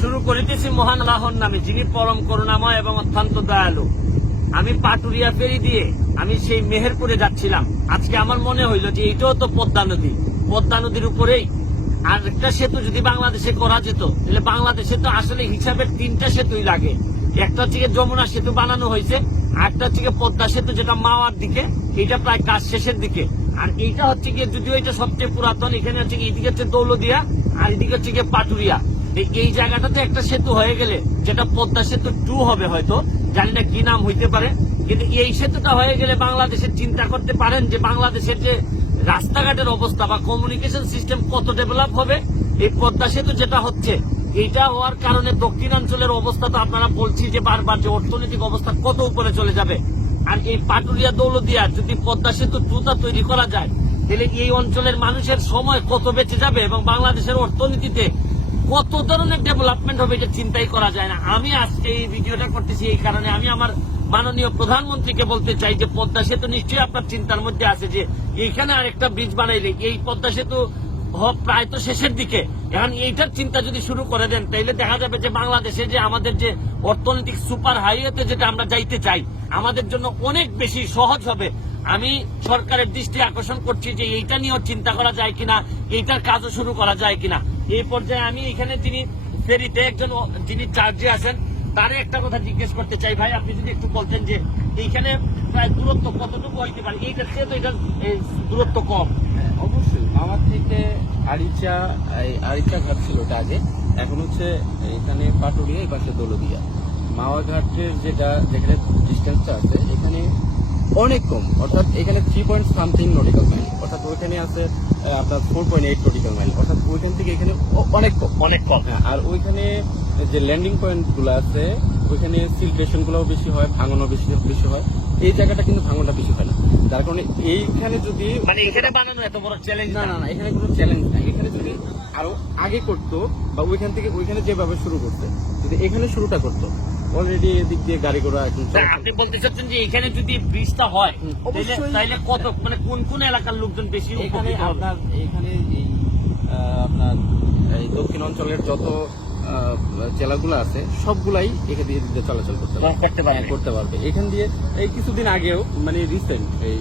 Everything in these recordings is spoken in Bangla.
শুরু করিতেছি মহান আল্লাহর নামে, যিনি পরম করুণাময় এবং অত্যন্ত দয়ালু। আমি পাটুরিয়া ফেরি দিয়ে আমি সেই মেহেরপুরে যাচ্ছিলাম। আজকে আমার মনে হইল যে এইটাও তো পদ্মা নদী। পদ্মা নদীর উপরেই আর একটা সেতু যদি বাংলাদেশে করা যেত, তাহলে বাংলাদেশে তো আসলে হিসাবের তিনটা সেতুই লাগে। একটা হচ্ছে যমুনা সেতু বানানো হয়েছে, আর একটা হচ্ছে পদ্মা সেতু যেটা মাওয়ার দিকে এটা প্রায় কাজ শেষের দিকে। আর এইটা হচ্ছে গিয়ে যদিও এটা সবচেয়ে পুরাতন, এখানে হচ্ছে এদিকে হচ্ছে দৌলদিয়া, আর এদিকে হচ্ছে গিয়ে পাটুরিয়া। এই- জায়গাটাতে একটা সেতু হয়ে গেলে যেটা পদ্মা সেতু টু হবে হয়তো, জানি না কি নাম হইতে পারে, কিন্তু এই সেতুটা হয়ে গেলে বাংলাদেশের চিন্তা করতে পারেন যে বাংলাদেশের যে রাস্তাঘাটের অবস্থা বা কমিউনিকেশন সিস্টেম কত ডেভেলপ হবে, এই পদ্মা সেতু যেটা হচ্ছে এটা হওয়ার কারণে দক্ষিণাঞ্চলের অবস্থা তো আপনারা বলছি যে বারবার যে অর্থনৈতিক অবস্থা কত উপরে চলে যাবে। আর এই পাটুলিয়া দৌলদিয়া যদি পদ্মা সেতু টুটা তৈরি করা যায়, তাহলে এই অঞ্চলের মানুষের সময় কত বেঁচে যাবে এবং বাংলাদেশের অর্থনীতিতে কত ধরনের ডেভেলপমেন্ট হবে এটা চিন্তাই করা যায় না। আমি আজকে এই ভিডিওটা করতেছি এই কারণে আমি আমার মাননীয় প্রধানমন্ত্রীকে বলতে চাই যে পদ্মা সেতু নিশ্চয়ই আপনার চিন্তার মধ্যে আছে যে এইখানে আরেকটা ব্রিজ বানাইলে এই পদ্মা সেতু প্রায় তো শেষের দিকে। এখন এইটার চিন্তা যদি শুরু করে দেন, তাইলে দেখা যাবে যে বাংলাদেশে যে আমাদের যে অর্থনৈতিক সুপার হাইওয়েতে যেটা আমরা যাইতে চাই, আমাদের জন্য অনেক বেশি সহজ হবে। আমি সরকারের দৃষ্টি আকর্ষণ করছি যে এইটা নিয়েও চিন্তা করা যায় কিনা, এইটার কাজও শুরু করা যায় কিনা। এই পর্যায়ে আমি এখানে যিনি ফেরিতে একজন যিনি চার্জে আছেন। তারে একটা কথা জিজ্ঞেস করতে চাই ভাই আপনি যদি একটু বলতেন যে এইখানে প্রায় দূরত্ব কতটুকু হইতে পারে? এইটার চেয়ে তো এটা দূরত্ব কম। হ্যাঁ, অবশ্যই। আমার থেকে আরিচা আরিচা ঘাট ছিল ওটা আগে। এখন হচ্ছে এখানে পাটুরিয়া এই পাশে দৌলদিয়া মাওয়া ঘাটের যেটা যেখানে ডিস্টেন্সটা আছে এখানে অনেক কম। অর্থাৎ এখানে three point something nautical mile অর্থাৎ ওইখানে আছে আপনার four point eight nautical mile অর্থাৎ ওইখান থেকে এখানে অনেক কম। অনেক কম। হ্যাঁ আর ওইখানে যে ল্যান্ডিং পয়েন্টগুলো আছে ওইখানে সিলটেশনগুলো বেশি হয় ভাঙনও বেশি বেশি হয়। এই জায়গাটা কিন্তু ভাঙনটা বেশি হয় না। যার কারণে এইখানে যদি মানে এখানে বানানো এত বড় চ্যালেঞ্জ না না? না এখানে কোনো চ্যালেঞ্জ নাই। এখানে যদি আরও আগে করতো বা ওইখান থেকে ওইখানে যেভাবে শুরু করতে যদি এখানে শুরুটা করতো অলরেডি এদিক দিয়ে গাড়ি ঘোড়া এখন আপনি বলতে চাচ্ছেন যে এখানে যদি ব্রিজটা হয় তাহলে কত মানে কোন কোন এলাকার লোকজন বেশি এখানে আপনার এখানে এই আপনার এই দক্ষিণ অঞ্চলের যত আহ, জেলাগুলো আছে সবগুলাই এখান দিয়ে চলাচল করতে পারবে। করতে পারবে। এখান দিয়ে এই কিছুদিন আগেও মানে রিসেন্ট এই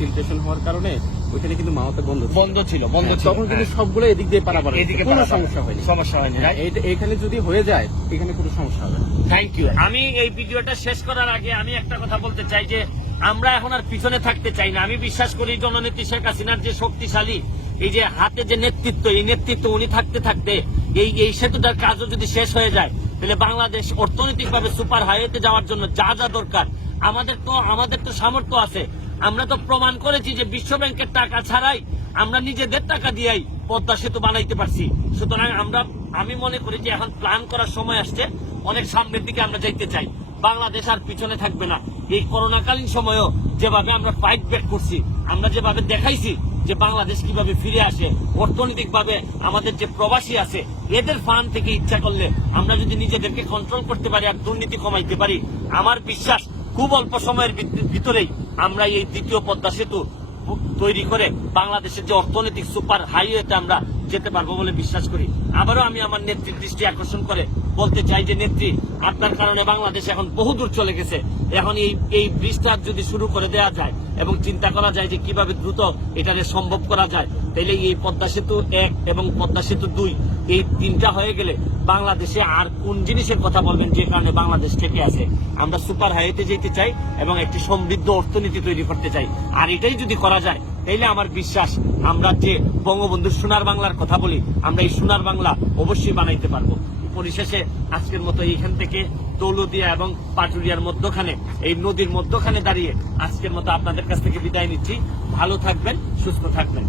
হওয়ার কারণে ওইখানে কিন্তু বন্ধ বন্ধ ছিল বন্ধ হ্যাঁ, ছিল তখন কিন্তু হ্যাঁ। সবগুলো এদিক দিয়ে এদিকে কোনো সমস্যা হয়নি। সমস্যা হয়নি হ্যাঁ, এখানে যদি হয়ে যায় এখানে কোনো সমস্যা হবে থ্যাংক ইউ আমি এই ভিডিওটা শেষ করার আগে আমি একটা কথা বলতে চাই যে আমরা এখন আর পিছনে থাকতে চাই না। আমি বিশ্বাস করি জননেত্রী শেখ হাসিনার যে শক্তিশালী এই যে হাতে যে নেতৃত্ব এই নেতৃত্ব উনি থাকতে থাকতে এই এই সেতুটার কাজও যদি শেষ হয়ে যায় তাহলে বাংলাদেশ অর্থনৈতিকভাবে সুপার হাইওয়েতে যাওয়ার জন্য যা যা দরকার আমাদের তো আমাদের তো সামর্থ্য আছে। আমরা তো প্রমাণ করেছি যে বিশ্ব ব্যাংকের টাকা ছাড়াই আমরা নিজেদের টাকা দিয়েই পদ্মা সেতু বানাইতে পারছি। সুতরাং আমরা, আমি মনে করি যে এখন প্ল্যান করার সময় আসছে, অনেক সামনের দিকে আমরা যাইতে চাই। বাংলাদেশ আর পিছনে থাকবে না। এই করোনাকালীন সময়েও যেভাবে আমরা ফাইট ব্যাক করছি, আমরা যেভাবে দেখাইছি যে বাংলাদেশ কীভাবে ফিরে আসে অর্থনৈতিক ভাবে আমাদের যে প্রবাসী আছে, এদের ফান্ড থেকে ইচ্ছা করলে আমরা যদি নিজেদেরকে কন্ট্রোল করতে পারি আর দুর্নীতি কমাইতে পারি, আমার বিশ্বাস খুব অল্প সময়ের ভিতরেই আমরা এই দ্বিতীয় পদ্মা সেতু তৈরি করে বাংলাদেশের যে অর্থনৈতিক সুপার হাইওয়েতে আমরা যেতে পারব বলে বিশ্বাস করি। আবারও আমি আমার নেত্রীর দৃষ্টি আকর্ষণ করে বলতে চাই যে, নেত্রী, আপনার কারণে বাংলাদেশ এখন বহু দূর চলে গেছে। এখন এই এই ব্রিজটা যদি শুরু করে দেওয়া যায় এবং চিন্তা করা যায় যে, কীভাবে দ্রুত এটাকে সম্ভব করা যায়, তাহলে এই পদ্মা সেতু এক এবং পদ্মা সেতু দুই এই তিনটা হয়ে গেলে বাংলাদেশে আর কোন জিনিসের কথা বলবেন যে কারণে বাংলাদেশ থেকে আছে? আমরা সুপার হাইওয়েতে যেতে চাই এবং একটি সমৃদ্ধ অর্থনীতি তৈরি করতে চাই। আর এটাই যদি করা যায়, তাইলে আমার বিশ্বাস আমরা যে বঙ্গবন্ধুর সোনার বাংলার কথা বলি, আমরা এই সোনার বাংলা অবশ্যই বানাইতে পারব। পরিশেষে আজকের মতো এইখান থেকে দৌলদিয়া এবং পাটুরিয়ার মধ্যখানে, এই নদীর মধ্যখানে দাঁড়িয়ে আজকের মতো আপনাদের কাছ থেকে বিদায় নিচ্ছি। ভালো থাকবেন, সুস্থ থাকবেন।